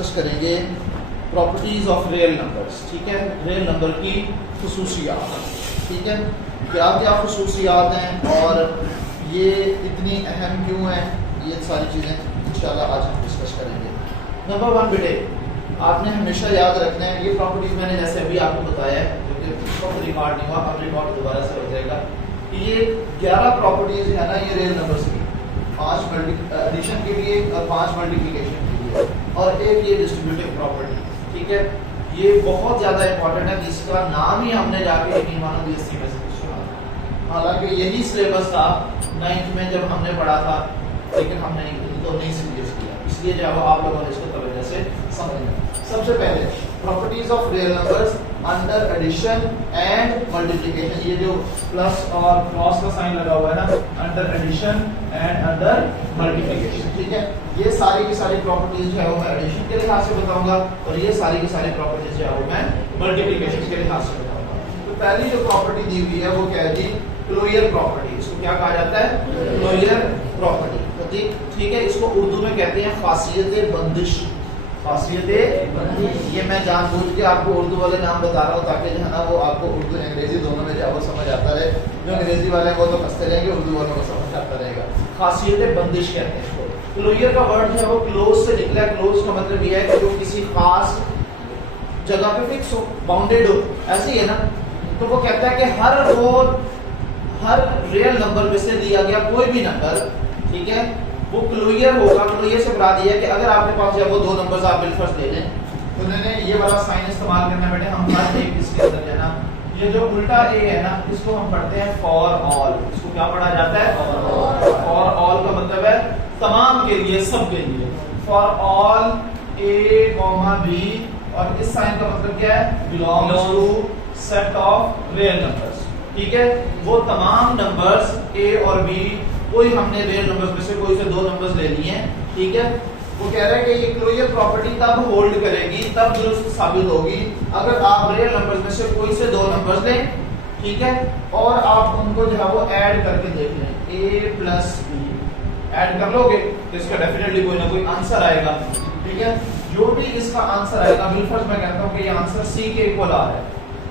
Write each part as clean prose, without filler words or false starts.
Discuss करेंगे properties of real numbers. ठीक है, रियल नंबर की खुसूसियात। ठीक है, क्या क्या खुसूसियात हैं और ये इतनी अहम क्यों हैं, ये सारी चीज़ें इंशाल्लाह आज हम डिस्कस करेंगे। नंबर 1 बेटे, आपने हमेशा याद रखना है, ये प्रॉपर्टीज मैंने जैसे अभी आपको बताया है, क्योंकि इसको रिकॉर्ड नहीं हुआ, अब रिकॉर्ड दोबारा से हो जाएगा कि ये 11 प्रॉपर्टीज है ना, ये रियल नंबर्स की, 5 एडिशन के लिए और 5 मल्टीप्लिकेशन के लिए, और एक ये डिस्ट्रीब्यूटिव प्रॉपर्टी। ठीक है, ये बहुत ज़्यादा इंपॉर्टेंट है, जिसका नाम ही हमने जाके यकीन मानो DSC में से सुना, हालांकि यही सिलेबस था 9th में जब हमने पढ़ा था, लेकिन हमने इनको नहीं सीरियस किया, इसलिए जो है आप लोगों ने इसको तवज्जो से समझना। सबसे पहले properties of real numbers under addition and multiplication, ये जो प्लस और क्रॉस का साइन लगा हुआ है ना, under addition and under multiplication. ठीक है, ये सारी की सारी प्रॉपर्टीज जो है वो मैं एडिशन के लिहाज से बताऊंगा, और ये सारी की सारी प्रॉपर्टीज जो है वो मैं मल्टीप्लिकेशन के लिहाज से बताऊंगा। तो पहली जो प्रॉपर्टी दी हुई है वो क्या है जी, क्लोजर प्रॉपर्टी। इसको क्या कहा जाता है, क्लोजर प्रॉपर्टी। ठीक है, इसको उर्दू में कहते हैं खासियत बंदिश। खासियत बंदिश, ये मैं जानबूझ के आपको उर्दू वाले नाम बता रहा हूँ ताकि जो है ना वो आपको उर्दू अंग्रेजी दोनों में जो समझ आता रहे। जो अंग्रेजी वाले हैं वो तो हंसते रहेंगे, उर्दू वालों को समझ आता रहेगा। खासियत बंदिश कहते हैं इसको। क्लोजर का वर्ड जो है वो क्लोज से निकला है। क्लोज का मतलब ये है कि जो किसी खास जगह पे फिक्स हो, बाउंडेड हो, ऐसे ही है ना। तो वो कहता है कि हर रियल नंबर में से दिया गया कोई भी नंबर, ठीक है, वो क्लोजर होगा। क्लोजर से बता दिया कि अगर आपके पास जब वो दो नंबर्स आप बिलफर्ज ले लें, तो उन्होंने ये वाला साइन इस्तेमाल करना बेटे, हम हर एक इसके अंदर है ना, ये जो उल्टा ए है ना, इसको हम पढ़ते हैं फॉर ऑल। इसको क्या पढ़ा जाता है, फॉर ऑल का मतलब है तमाम के लिए, सब के लिए। For all a comma b, और इस साइन का मतलब क्या है, belongs to set of real numbers. ठीक है, वो तमाम नंबर्स ए और बी, कोई हमने रियल नंबर्स में से कोई से दो नंबर्स ले लिए हैं। ठीक है, वो कह रहा है कि ये क्लोजर प्रॉपर्टी तब होल्ड करेगी, तब दुरुस्त साबित होगी अगर आप रियल नंबर्स में से कोई से दो नंबर्स लें, ठीक है, और आप उनको जो है वो ऐड करके देख लें, a प्लस बी ऐड कर लोगे तो इसका डेफिनेटली कोई ना कोई आंसर आएगा। ठीक है, जो भी इसका आंसर आएगा, बिलफर्ज मैं कहता हूँ कि ये आंसर सी के इक्वल आ रहा है,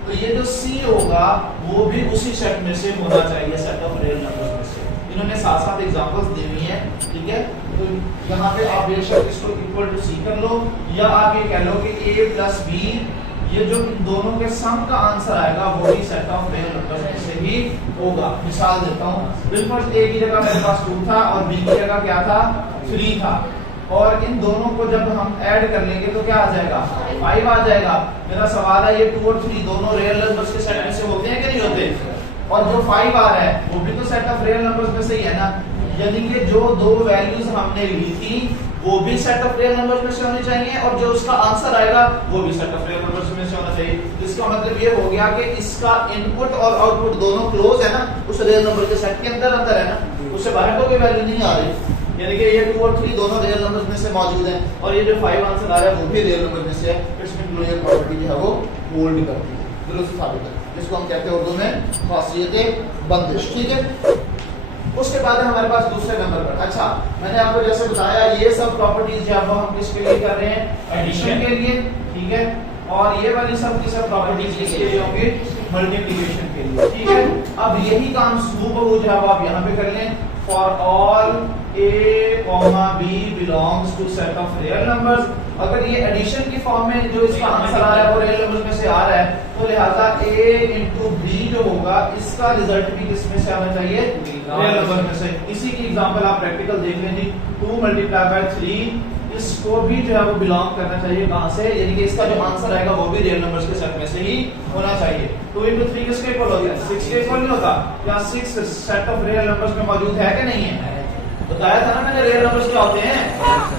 तो ये जो सी होगा वो भी उसी सेट में से होना चाहिए, सेट ऑफ रियल नंबर्स में से। इन्होंने साथ साथ एग्जांपल्स दी हुई हैं। ठीक है, तो यहाँ पे आप बेशक इसको इक्वल टू सी कर लो, या आप ये कह लो कि a प्लस बी, ये जो इन दोनों के सम का आंसर आएगा वो भी सेट ऑफ रियल नंबर्स में से ही होगा। मिसाल देता हूँ, बिलफर्ज a की जगह मेरे पास 2 था और b की जगह क्या था, 3 था, और इन दोनों को जब हम ऐड कर लेंगे तो क्या आ जाएगा, 5 आ जाएगा। मेरा सवाल है, ये 2 और 3 दोनों रियल नंबर्स के सेट में से होते हैं कि नहीं होते, और जो 5 आ रहा है वो भी तो सेट ऑफ रियल नंबर्स में से ही है ना। यानी कि जो दो वैल्यूज हमने ली थी वो भी सेट ऑफ रियल नंबर्स में से होनी चाहिए, और जो उसका आंसर आएगा वो भी सेट ऑफ रियल नंबर्स में से होना चाहिए। इसका मतलब ये हो गया कि इसका इनपुट और आउटपुट दोनों क्लोज है ना, उस रियल नंबर के सेट के अंदर है ना, उससे बाहर तो कोई वैल्यू नहीं आ रही। यानी कि ये 2 और 3 दोनों रियल नंबर्स में से मौजूद हैं, और ये जो 5 आंसर आ रहा है वो भी रियल नंबर में से है। इसमें क्लोजर प्रॉपर्टी जो है वो होल्ड करती है, दुरुस्त साबित है, जिसको हम कहते हैं उर्दू में खासियत बंदिश। ठीक है, उसके बाद है हमारे पास दूसरे नंबर पर। अच्छा, मैंने आपको जैसे बताया ये सब प्रॉपर्टीज जो है हम किसके लिए कर रहे हैं, एडिशन के लिए। ठीक है, और ये वाली सब की सब प्रॉपर्टीज किसके लिए होंगी, मल्टीप्लिकेशन के लिए। ठीक है, अब यही काम हूबहू जो है आप यहाँ पे कर लें, for all a, b belongs to set of real numbers। अगर ये एडिशन की फॉर्म में जो इसका आंसर आ रहा है वो रियल नंबर्स में से आ रहा है, तो लिहाजा a into b जो होगा इसका रिजल्ट भी किसमें से आना चाहिए, रियल नंबर में से। इसी की एग्जांपल आप प्रैक्टिकल देख लें जी, 2 मल्टीप्लाई बाय 3, इसको भी जो है वो बिलोंग करना चाहिए कहां से, यानी कि इसका जो आंसर आएगा वो भी रियल नंबर्स के सेट में से ही होना चाहिए। 2 into 3 किसके इक्वल हो गया, 6 के इक्वल नहीं होता क्या, 6 सेट ऑफ रियल नंबर्स में मौजूद है कि नहीं है, बताया था ना मैंने रियल नंबर्स क्या होते हैं।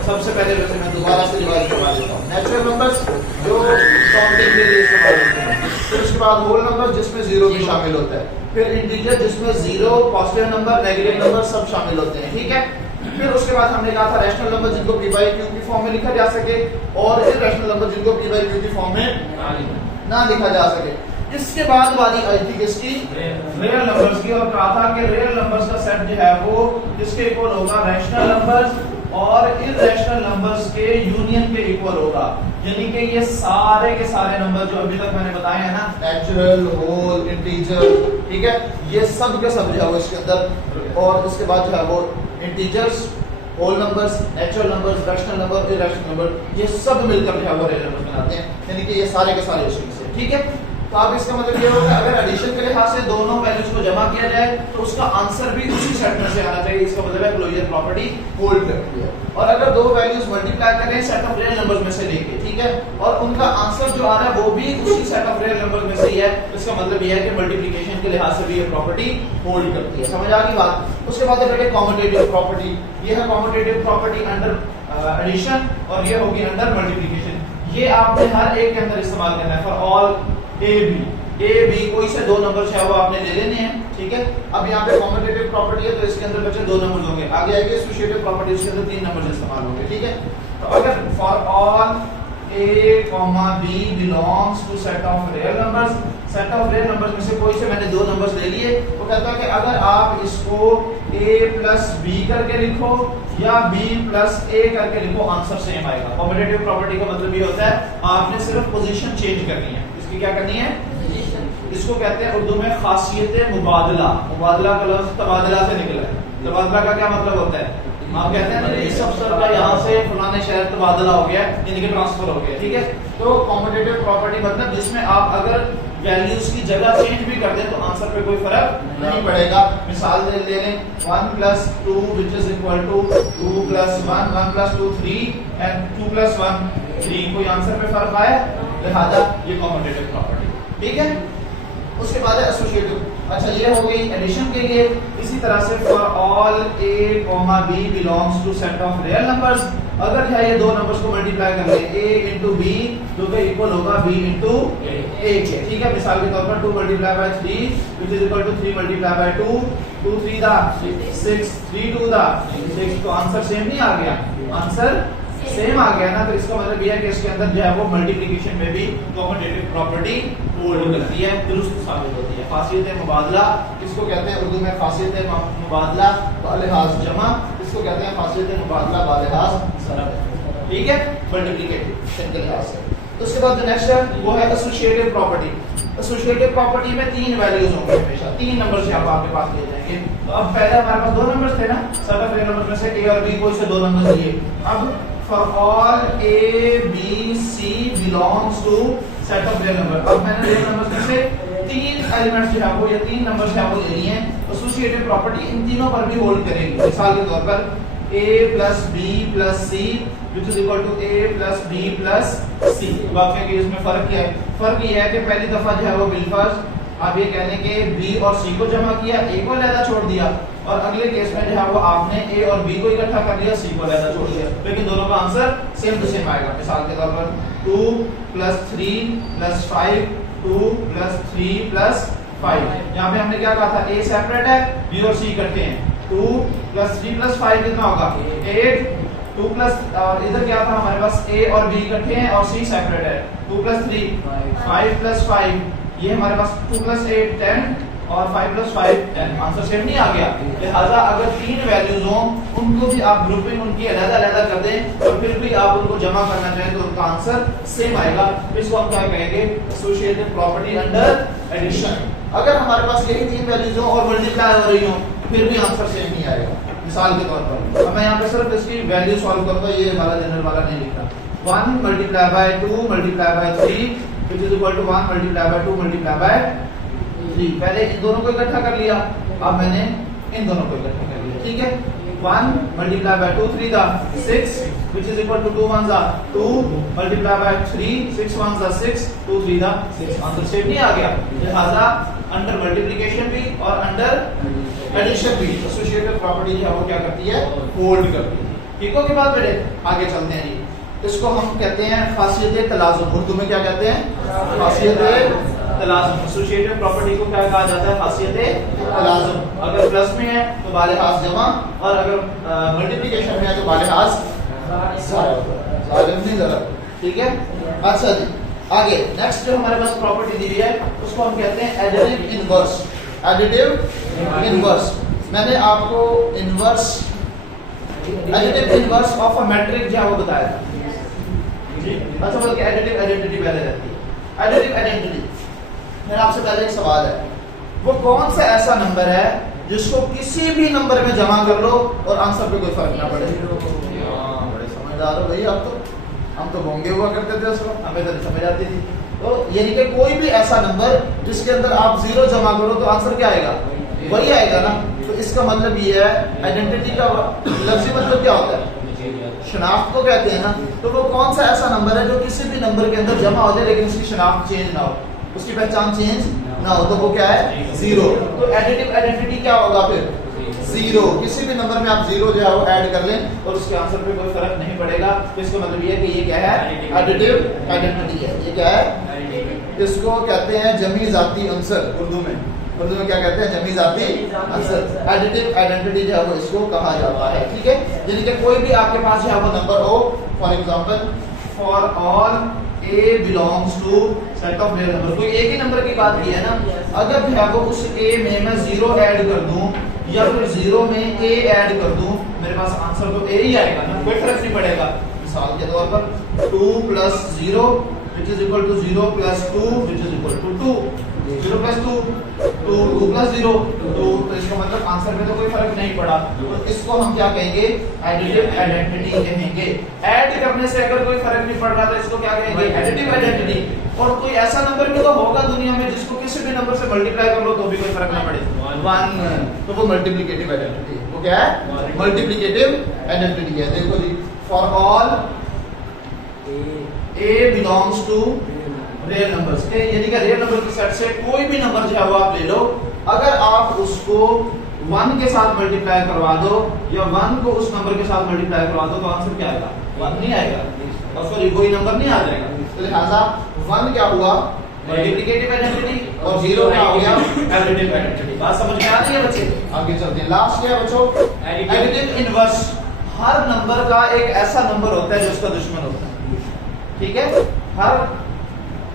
सबसे पहले वैसे मैं दोबारा से रिवाइज करवा देता हूं, नेचुरल नंबर्स जो काउंटिंग के लिए इस्तेमाल होते हैं, फिर उसके बाद होल नंबर जिसमें जीरो भी शामिल होता है, फिर इंटीजर जिसमें zero, positive number, negative number सब शामिल होते हैं। ठीक है, फिर उसके बाद हमने कहा था रैशनल नंबर जिनको p बाई q की फॉर्म में लिखा जा सके, और इरैशनल नंबर जिनको p बाई q की फॉर्म में ना लिखा जा सके। इसके बाद बारी आई थी किसकी, रियल नंबर्स की, और कहा था कि रियल नंबर्स का सेट जो है वो किसके इक्वल होगा, रैशनल नंबर्स और इर्रेशनल नंबर्स के यूनियन के इक्वल होगा, यानी कि ये सारे के सारे नंबर जो अभी तक मैंने बताए हैं ना, नेचुरल, होल, इंटीजर, ठीक है, ये सब के सब जो है वो इसके अंदर, और उसके बाद जो है वो integers, whole numbers, natural numbers, rational number, irrational number, ये सब मिलकर जो है वो रियल नंबर बनाते हैं, यानी कि ये सारे के सारे उसी से, ठीक है। तो अब इसका मतलब ये होगा अगर एडिशन के लिहाज से दोनों वैल्यूज को जमा किया जाए तो उसका आंसर भी उसी सेट में से आना चाहिए, इसका मतलब है क्लोजर प्रॉपर्टी होल्ड करती है। और अगर दो वैल्यूज मल्टीप्लाई करें सेट ऑफ रियल नंबर्स में से लेके, ठीक है, और उनका आंसर जो आ रहा है वो भी उसी सेट ऑफ रियल नंबर्स में से ही है, इसका मतलब ये है कि मल्टीप्लिकेशन के लिहाज से भी ये प्रॉपर्टी होल्ड करती है। समझ आ गई बात। उसके बाद है बेटे कॉम्यूटेटिव प्रॉपर्टी, ये है कॉम्यूटेटिव प्रॉपर्टी अंडर एडिशन और ये होगी अंडर मल्टीप्लिकेशन। ये आपने हर एक के अंदर इस्तेमाल करना है। फॉर ऑल ए बी कोई से दो नंबर है वो आपने ले लेने हैं, ठीक है। अब यहाँ पे कॉम्यूटेटिव प्रॉपर्टी है तो इसके अंदर बच्चे दो नंबर्स होंगे, आगे आएगी एसोसिएटिव प्रॉपर्टी, इसके अंदर तीन नंबर्स इस्तेमाल होंगे, ठीक है। तो अगर for all a comma b belongs to set of real numbers, set of real numbers में से कोई से मैंने दो नंबर्स ले लिए, वो कहता है कि अगर आप इसको a प्लस बी करके लिखो या b प्लस a करके लिखो, आंसर सेम आएगा। कॉम्यूटेटिव प्रॉपर्टी का मतलब ये होता है आपने सिर्फ पोजीशन चेंज करनी है। इसकी क्या करनी है? इसको कहते हैं उर्दू में खासियत मुबादला। मुबादला का लफ्ज तबादला से निकला है। तबादला का क्या मतलब होता है? आप कहते हैं ना इस अफसर का यहाँ से फलाने शहर तबादला हो गया, यानी कि ट्रांसफर हो गया, ठीक है। तो कॉम्यूटेटिव प्रॉपर्टी मतलब जिसमें आप अगर वैल्यूज की जगह चेंज भी कर दें तो आंसर पे कोई फर्क नहीं पड़ेगा। मिसाल ले लें 1 + 2 which is equal to 2 + 1, 1 + 2 3 and 2 + 1 3, कोई आंसर पे फर्क आया, लिहाजा ये कॉम्यूटेटिव प्रॉपर्टी, ठीक है। उसके बाद है एसोसिएटिव। अच्छा ये हो गई एडिशन के लिए। इसी तरह से for all a, b belongs to set of real numbers, अगर है ये दो नंबर्स को मल्टीप्लाई कर ले a * b जो कि इक्वल होगा b * a के, ठीक है। मिसाल के तौर पर 2 × 3 which is equal to 3 × 2, 2 3 दा 6, 3 2 दा 6, तो आंसर सेम नहीं आ गया? आंसर सेम आ गया ना। तो इसका मतलब यह है कि इसके अंदर जो है वो मल्टीप्लिकेशन में भी कॉम्यूटेटिव प्रॉपर्टी होल्ड करती है, दुरुस्त साबित होती है। खासियत मुबादला इसको कहते हैं उर्दू में खासियत मुबादला बालिहाज जमा, इसको कहते हैं खासियत मुबादला बालिहाज सरफ, ठीक है, मल्टीप्लिकेटिव के लिहाज से। तो उसके बाद जो नेक्स्ट है वो है एसोसिएटिव प्रॉपर्टी। एसोसिएटिव प्रॉपर्टी में तीन वैल्यूज होंगे, हमेशा तीन नंबर से आपके पास ले जाएंगे। तो अब पहले हमारे पास दो नंबर्स थे ना, सेट ऑफ रियल नंबर्स में से a और b कोई से दो नंबर लिए। अब for all a b c belongs to set of real number, अब मैंने रियल नंबर्स में से तीन एलिमेंट्स जो है वो, ये तीन नंबर्स है वो ले लिए हैं। एसोसिएटिव प्रॉपर्टी इन तीनों पर भी होल्ड करेगी। मिसाल के तौर पर a + b + c which is equal to a + b + c। वाकई कि इसमें फर्क क्या है? फर्क ये है कि पहली दफा जो है वो बिलफर्ज आप ये कहने के b और c को जमा किया, a को अलग छोड़ दिया, और अगले केस में जो है वो आपने a और b को इकट्ठा कर लिया, c को अलग छोड़ दिया, लेकिन दोनों का आंसर सेम टू सेम आएगा। मिसाल के तौर पर 2 + 3 + 5, 2 + 3 + 5। यहाँ पे हमने क्या कहा था? a सेपरेट है, b और c इकट्ठे हैं। 2 + 3 + 5 कितना होगा? 8। 2 + और इधर क्या था हमारे पास? a और b इकट्ठे हैं और c सेपरेट है। 2 + 3 5 + 5, ये हमारे पास 2 + 8 10 और 5 + 5 10, आंसर सेम नहीं आ गया। लिहाजा अगर तीन वैल्यूज हों उनको भी आप ग्रुपिंग उनकी अलग-अलग कर दें और फिर भी आप उनको जमा करना चाहें तो उनका आंसर सेम आएगा। इसको हम क्या कहेंगे? Associative property under addition. अगर हमारे पास यही तीन वैल्यूज हों और मल्टीप्लाई हो रही हों फिर भी आंसर सेम नहीं आएगा। मिसाल के तौर पर अब मैं यहाँ पे सिर्फ इसकी वैल्यू सॉल्व करूंगा, ये वाला जनरल वाला नहीं लिखा। 1 × 2 × 3 which is equal to 1 × 2 × 3। पहले इन दोनों को इकट्ठा कर लिया, अब मैंने इन दोनों को इकट्ठा कर लिया, ठीक है। 1 × 2 3 दा 6 which is equal to 2 1 दा 2 × 3 6 1 दा 6 2 3 दा 6, आंसर सेम नहीं आ गया। लिहाजा अंडर मल्टीप्लिकेशन भी और अंडर एडिशन भी एसोसिएटिव प्रॉपर्टी जो है वो क्या करती है? होल्ड करती है। ठीक हो गई बात बेटे? आगे चलते हैं जी। इसको हम कहते हैं खासियत तलाज़ुम। उर्दू में क्या कहते हैं? खासियत तलाज़ुम। एसोसिएटिव प्रॉपर्टी को क्या कहा जाता है? खासियत तलाज़ुम। अगर प्लस में है तो बालिहाज जमा, और अगर मल्टीप्लिकेशन में है तो बालिहाज ज़ालिम। ठीक है, अच्छा जी आगे नेक्स्ट जो हमारे पास प्रॉपर्टी दी हुई है उसको हम कहते हैं एडिटिव इनवर्स। एडिटिव इनवर्स, मैंने आपको inverse additive inverse of a matric जो है वो बताया था जी। अच्छा बल्कि एडिटिव आइडेंटिटी पहले रहती है। एडिटिव आइडेंटिटी मेरा आपसे पहले एक सवाल है, वो कौन सा ऐसा नंबर है जिसको किसी भी नंबर में जमा कर लो और आंसर पे कोई फर्क ना पड़े? बड़े समझदार हो भैया आप तो, हम तो होंगे हुआ करते थे उसको, हमें तो नहीं समझ आती थी। तो यानी कि कोई भी ऐसा नंबर जिसके अंदर आप 0 जमा करो तो आंसर क्या आएगा? वही आएगा ना। तो इसका मतलब ये है, आइडेंटिटी का लफ्ज़ी मतलब क्या होता है? शनाख्त को कहते हैं ना। तो वो कौन सा ऐसा नंबर है जो किसी भी नंबर के अंदर जमा हो जाए लेकिन उसकी शनाख्त चेंज ना हो, उसकी पहचान चेंज ना हो, तो वो क्या है? 0। तो एडिटिव आइडेंटिटी क्या होगा फिर? 0। किसी भी नंबर में आप 0 जो है वो ऐड कर लें और उसके आंसर पे कोई फर्क नहीं पड़ेगा। तो इसका मतलब ये है कि ये क्या है? एडिटिव आइडेंटिटी है। ये क्या है? इसको कहते हैं जमी जाती अंसर। उर्दू में क्या कहते हैं? जमी जाती अंसर। एडिटिव आइडेंटिटी जो है वो इसको कहा जाता है। ठीक है, यानी कि कोई भी आपके पास जो है वो नंबर हो, for example for all a belongs to set of real number, कोई एक ही नंबर की बात की है ना, अगर जो है वो उस a में मैं 0 ऐड कर दूं या फिर 0 में a ऐड कर दूं, मेरे पास आंसर तो a ही आएगा ना, कोई फर्क नहीं पड़ेगा। मिसाल के तौर पर 2 + 0 which is equal to 0 + 2 which is equal to 2, 0 + 2 2 2 + 0 2। तो इसका मतलब आंसर में तो कोई फर्क नहीं पड़ा। तो इसको हम क्या कहेंगे? एडिटिव आइडेंटिटी कहेंगे। ऐड करने से अगर कोई फर्क नहीं पड़ रहा तो इसको क्या कहेंगे? Additive identity. और कोई ऐसा नंबर भी तो होगा दुनिया में जिसको किसी भी नंबर से मल्टीप्लाई कर लो तो भी कोई फर्क ना पड़े, 1, तो वो मल्टीप्लिकेटिव आइडेंटिटी है। वो क्या है? मल्टीप्लिकेटिव आइडेंटिटी है। देखो जी, for all a belongs to real numbers, यानी कि रियल नंबर के सेट से कोई भी नंबर जो है वो आप ले लो, अगर आप उसको 1 के साथ मल्टीप्लाई करवा दो या 1 को उस नंबर के साथ मल्टीप्लाई करवा दो तो आंसर क्या आएगा? 1 नहीं आएगा, और सॉरी कोई नंबर नहीं आ जाएगा। तो लिहाजा 1 क्या हुआ? मल्टीप्लिकेटिव आइडेंटिटी, और 0 क्या हो गया? Additive identity. बात समझ में आ रही है बच्चे? आगे चलते हैं। लास्ट क्या है बच्चों? Additive inverse. हर नंबर का एक ऐसा नंबर होता है जो उसका दुश्मन होता है। ठीक है,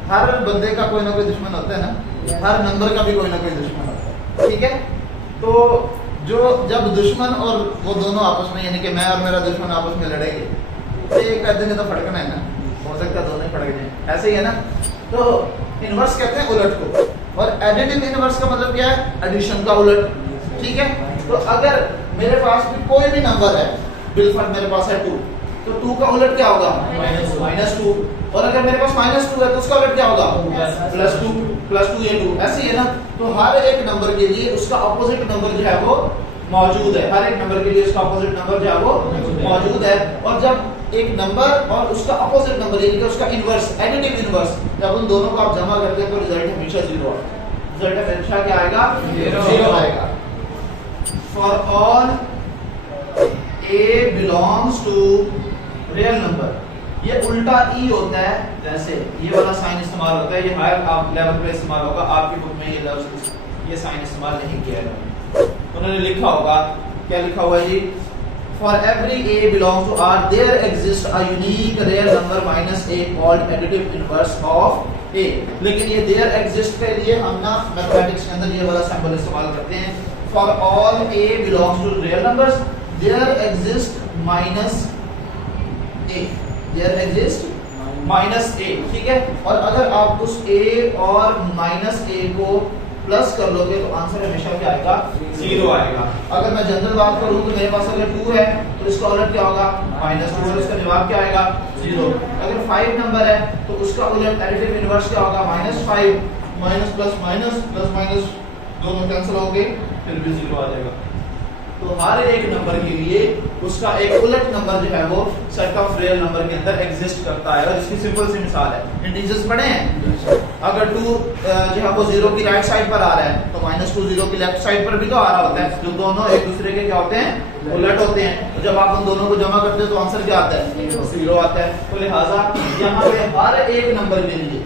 हर बंदे का कोई ना कोई दुश्मन होता है ना, हर नंबर का भी कोई ना कोई दुश्मन होता है। ठीक है, तो जो जब दुश्मन और वो दोनों आपस में, यानी कि मैं और मेरा दुश्मन आपस में लड़ेंगे तो एक दिन तो फटकना है ना, हो सकता है दोनों ही फटक जाए, ऐसे ही है ना। तो इनवर्स कहते हैं उलट को, और एडिटिव इनवर्स का मतलब क्या है? एडिशन का उलट। ठीक है, तो अगर मेरे पास भी कोई भी नंबर है, बिलफर्ज मेरे पास है 2, तो 2 का उलट क्या होगा? -2। और अगर मेरे पास -2 है तो उसका उलट क्या होगा? +2 ये 2, ऐसे ही है ना। तो हर एक नंबर के लिए उसका अपोजिट नंबर जो है वो मौजूद है, हर एक नंबर के लिए उसका अपोजिट नंबर जो है वो मौजूद है। और जब एक नंबर और उसका अपोजिट नंबर यानी कि उसका इनवर्स, एडिटिव इनवर्स, जब उन दोनों को आप जमा करते हैं तो रिजल्ट हमेशा 0 आता है। रिजल्ट हमेशा क्या आएगा? 0 आएगा। For all a belongs to real number, ये उल्टा ई होता है, जैसे ये वाला साइन इस्तेमाल होता है, ये हायर आप लेवल पे इस्तेमाल होगा, आपकी बुक में ये लफ्ज ये साइन इस्तेमाल नहीं किया है। उन्होंने लिखा होगा, क्या लिखा हुआ है जी? For every a belongs to R there exists a unique real number -a called additive inverse of a। लेकिन ये there exist के लिए हम ना मैथमेटिक्स के अंदर ये वाला सिंबल इस्तेमाल करते हैं। For all a belongs to real numbers there exists there exists -a। ठीक है, और अगर आप उस a और -a को प्लस कर लोगे तो आंसर हमेशा क्या आएगा? 0 आएगा। अगर मैं जनरल बात करूं तो मेरे पास अगर 2 है तो इसका उलट क्या होगा? -2, और इसका जवाब क्या आएगा? 0। अगर 5 नंबर है तो उसका उलट एडिटिव इनवर्स क्या होगा? -5 प्लस माइनस दोनों कैंसिल हो गए, फिर भी 0 आ जाएगा। तो हर एक नंबर के लिए उसका एक उलट नंबर जो है वो सेट ऑफ रियल नंबर के अंदर एग्जिस्ट करता है। और इसकी सिंपल सी मिसाल है, इंटीजर्स पढ़े हैं, अगर 2 जो है वो 0 की राइट साइड पर आ रहा है तो -2 0 की लेफ्ट साइड पर भी तो आ रहा होता है, जो दोनों एक दूसरे के क्या होते हैं? उलट होते हैं। तो जब आप उन दोनों को जमा करते हो तो आंसर क्या आता है? 0 आता है। तो लिहाजा यहाँ पे हर एक नंबर के लिए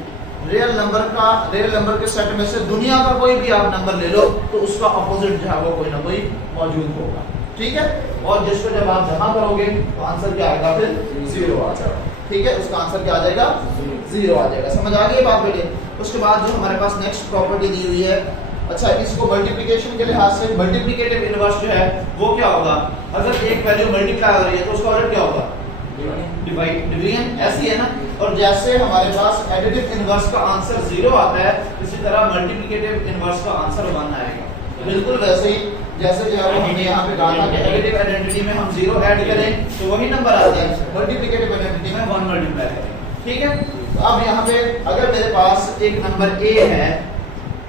रियल नंबर के सेट में से दुनिया का कोई भी आप नंबर ले लो तो उसका अपोजिट जो है वो कोई ना कोई मौजूद होगा। ठीक है, और जिसको जब आप जमा करोगे तो आंसर क्या आएगा? फिर 0 आ जाएगा। ठीक है, उसका आंसर क्या आ जाएगा? 0 आ जाएगा। समझ आ गई बात बेटे? उसके बाद जो हमारे पास नेक्स्ट प्रॉपर्टी दी हुई है अच्छा, इसको मल्टीप्लिकेशन के लिहाज से मल्टीप्लिकेटिव इनवर्स जो है वो क्या होगा, अगर एक वैल्यू मल्टीप्लाई हो रही है तो उसका ऑर्डर क्या होगा, डिवीजन, ऐसी है ना। और जैसे हमारे पास एडिटिव इनवर्स का आंसर 0 आता है, इसी तरह मल्टीप्लिकेटिव इनवर्स का आंसर 1 आएगा। तो बिल्कुल वैसे ही जैसे जो है हमने यहाँ पे कहा था कि एडिटिव आइडेंटिटी में हम 0 ऐड करें तो वही नंबर आते हैं, मल्टीप्लिकेटिव आइडेंटिटी में 1 मल्टीप्लाई करें, ठीक है। तो अब यहाँ पे अगर मेरे पास एक नंबर a है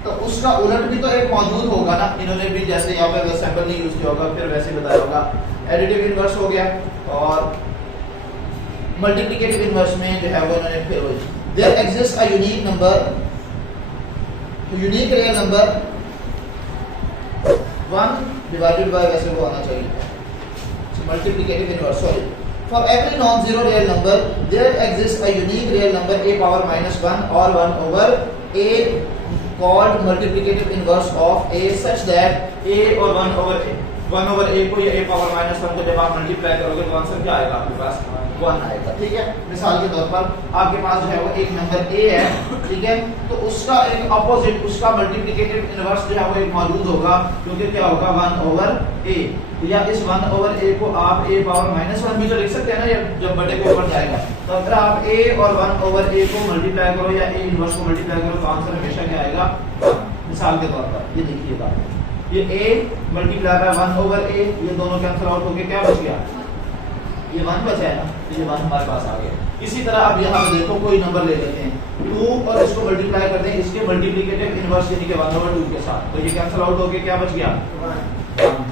तो उसका उलट भी तो एक मौजूद होगा ना। इन्होंने भी जैसे यहाँ पे सैंपल नहीं यूज किया होगा, फिर वैसे बताया होगा। एडिटिव इनवर्स हो गया और मल्टीप्लिकेटिव इनवर्स में जो है वो इन्होंने फिर वही, there exist a unique number, unique real number 1 divided by, वैसे वो आना चाहिए multiplicative inverse, sorry. For every non-zero real number, there exists a unique real number a power minus 1 or 1 over a called multiplicative inverse of a such that a और 1 over a को या a power minus 1 को जब आप multiply करोगे तो answer क्या आएगा आपके पास, 1 आएगा, ठीक है। मिसाल के तौर पर आपके पास जो है वो एक नंबर a है, ठीक है, तो उसका एक अपोजिट, उसका मल्टीप्लिकेटिव इनवर्स जो है वो एक मौजूद होगा, क्योंकि क्या होगा 1 over a, या इस 1 over a को आप a पावर माइनस 1 भी तो लिख सकते हैं ना, जब बड़े के ऊपर जाएगा। तो अगर आप a और 1 over a को मल्टीप्लाई करो या a इनवर्स को मल्टीप्लाई करो तो आंसर हमेशा क्या आएगा, मिसाल के तौर पर ये देखिएगा, ये a multiply by 1 over a, ये दोनों कैंसिल आउट होके क्या बच गया, ये 1 बचा है ना, तो ये 1 हमारे पास आ गया। इसी तरह अब यहाँ पे देखो कोई नंबर ले लेते हैं 2 और इसको मल्टीप्लाई करते हैं इसके मल्टीप्लिकेटिव इनवर्स यानी कि 1 over 2 के साथ, तो ये कैंसिल आउट होके क्या बच गया,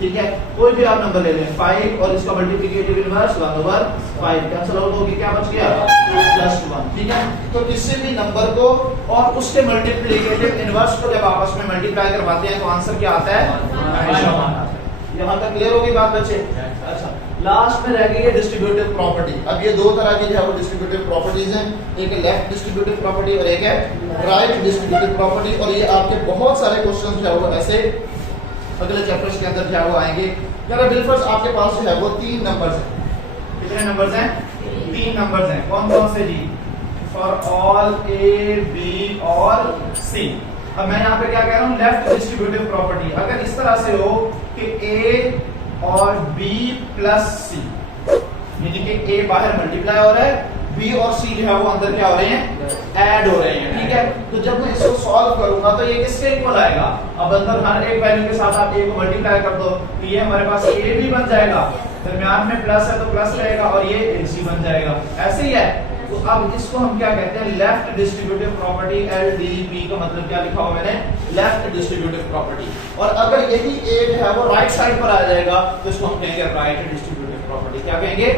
ठीक है। कोई भी आप नंबर ले लें 5 और इसका multiplicative inverse 1 over 5, cancel out होके क्या बच गया, +1, ठीक है। तो किसी भी नंबर को और उसके मल्टीप्लिकेटिव इनवर्स को जब आपस में मल्टीप्लाई करवाते हैं तो आंसर क्या आता है, हमेशा 1 आता है। यहाँ तक क्लियर होगी बात बच्चे। अच्छा, लास्ट में रह गई है डिस्ट्रीब्यूटिव प्रॉपर्टी। अब ये दो तरह की जो है वो डिस्ट्रीब्यूटिव प्रॉपर्टीज हैं, एक है लेफ्ट डिस्ट्रीब्यूटिव प्रॉपर्टी और एक है राइट डिस्ट्रीब्यूटिव प्रॉपर्टी। और ये आपके बहुत सारे क्वेश्चन जो है वो ऐसे अगले चैप्टर्स के अंदर जो है वो आएंगे। यार बिलफर्स आपके पास जो है वो 3 नंबर्स हैं, कितने नंबर्स हैं, 3 नंबर्स हैं। कौन कौन से जी, फॉर ऑल a b और c। अब मैं यहाँ पे क्या कह रहा हूँ, लेफ्ट डिस्ट्रीब्यूटिव प्रॉपर्टी। अगर इस तरह से हो कि a और b प्लस c, यानी कि a बाहर मल्टीप्लाई हो रहा है, b और c जो है वो अंदर क्या हो रहे हैं, ऐड हो रहे हैं, ठीक है। तो जब मैं इसको सॉल्व करूंगा तो ये किसके इक्वल आएगा, अब अंदर हर एक वैल्यू के साथ आप a को मल्टीप्लाई कर दो तो ये हमारे पास a भी बन जाएगा, दरमियान में प्लस है तो प्लस रहेगा और ये ac बन जाएगा, ऐसे ही है। तो अब इसको हम क्या कहते हैं, लेफ्ट डिस्ट्रीब्यूटिव प्रॉपर्टी। LDP का मतलब क्या लिखा हुआ मैंने, लेफ्ट डिस्ट्रीब्यूटिव प्रॉपर्टी। और अगर यही a जो है वो राइट साइड पर आ जाएगा तो इसको हम कहेंगे राइट डिस्ट्रीब्यूटिव प्रॉपर्टी। क्या कहेंगे,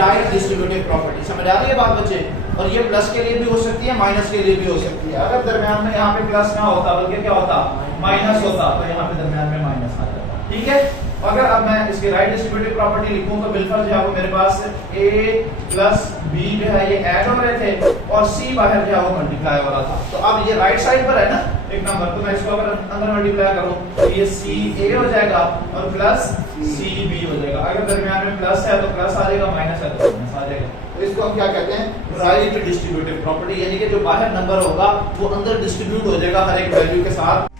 राइट डिस्ट्रीब्यूटिव प्रॉपर्टी। समझ आ रही है बात बच्चे। और ये प्लस के लिए भी हो सकती है, माइनस के लिए भी हो सकती है। अगर दरमियान में यहाँ पे प्लस ना होता बल्कि क्या होता, माइनस होता, तो यहाँ पे दरमियान में माइनस आ जाता, ठीक है। अगर अब मैं इसकी राइट डिस्ट्रीब्यूटिव प्रॉपर्टी लिखूं तो बिल्कुल जो है वो मेरे पास a प्लस b जो है ये ऐड हो रहे थे और c बाहर जो है वो मल्टीप्लाई हो रहा था। तो अब ये राइट साइड पर है ना एक नंबर, तो मैं इसको अगर अंदर मल्टीप्लाई करूं तो ये ca हो जाएगा और प्लस cb हो जाएगा। अगर दरमियान में प्लस है तो प्लस आ जाएगा, माइनस है तो माइनस आ जाएगा। तो इसको हम क्या कहते हैं, राइट डिस्ट्रीब्यूटिव प्रॉपर्टी, यानी कि जो बाहर नंबर होगा वो अंदर डिस्ट्रीब्यूट हो जाएगा हर एक वैल्यू के साथ।